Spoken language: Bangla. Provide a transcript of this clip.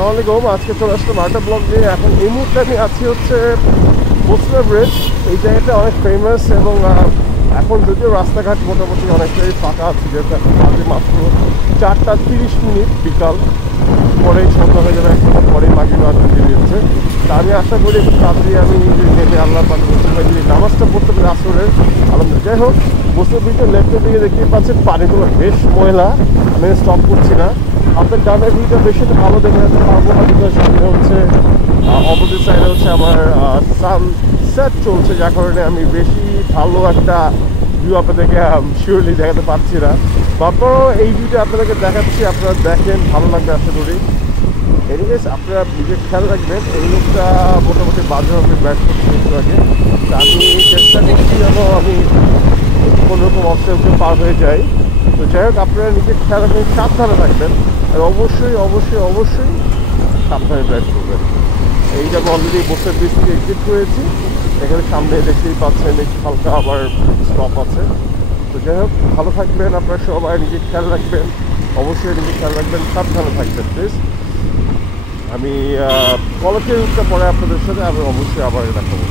আসসালামু আলাইকুম। আজকে চলে আসলাম আরেকটা ব্লগ নিয়ে। এখন এই মুহূর্তে আমি আছি হচ্ছে বসরা ব্রিজ। এই জায়গাটা অনেক ফেমাস এবং এখন যদিও রাস্তাঘাট মোটামুটি অনেকটাই ফাঁকা আছে, যেহেতু এখন বাজে মাত্র 4:30 বিকাল। পরেই সন্ধ্যা হয়ে যাবে, এক ঘন্টা পরেই মাগরিব আজান দিয়ে দিচ্ছে। তা আমি আশা করি একটু তাড়াতাড়ি আমি নেমে আল্লাহ পাক নামাজটা পড়তে পারি আসরের। আলহামদুলিল্লাহ। যাই হোক, বসরা ব্রিজের লেফটের দিকে দেখতে পাচ্ছেন পানিগুলো বেশ ময়লা। আমি স্টপ করছি না। আপনার ডানের ভিউটা বেশি ভালো দেখা যাচ্ছে পারবো না, বিকজ সামনে হচ্ছে অপোজিট সাইডে হচ্ছে আমার সানসেট চলছে, যার কারণে আমি বেশি ভালো একটা ভিউ আপনাদেরকে শিওরলি দেখাতে পারছি না। তারপরও এই ভিউটা আপনাদেরকে দেখাচ্ছি, আপনারা দেখেন, ভালো লাগবে আশা করি। এনিওয়েজ, আপনারা নিজের খেয়াল রাখবেন। এই লোকটা মোটামুটি বাজেভাবে ব্যাট করছে একটু আগে। তা আমি চেষ্টা করছি যেন আমি কোনোরকম অবস্থায় পার হয়ে যাই। তো যাই হোক, আপনারা নিজের খেয়াল রাখবেন, সাবধানে থাকবেন, আর অবশ্যই অবশ্যই অবশ্যই সাবধানে ড্রাইভ করবেন। এইটা আমি অলরেডি বসে ব্রিজ থেকে এক্সিট করেছি। এখানে সামনে দেখতেই পাচ্ছেন একটু হালকা আবার স্টপ আছে। তো যাই হোক, ভালো থাকবেন আপনারা সবাই, নিজের খেয়াল রাখবেন, অবশ্যই নিজের খেয়াল রাখবেন, সাবধানে থাকবেন প্লিজ। আমি কলেজের রুটটা পরে আপনাদের সাথে আমি অবশ্যই আবার দেখাবো।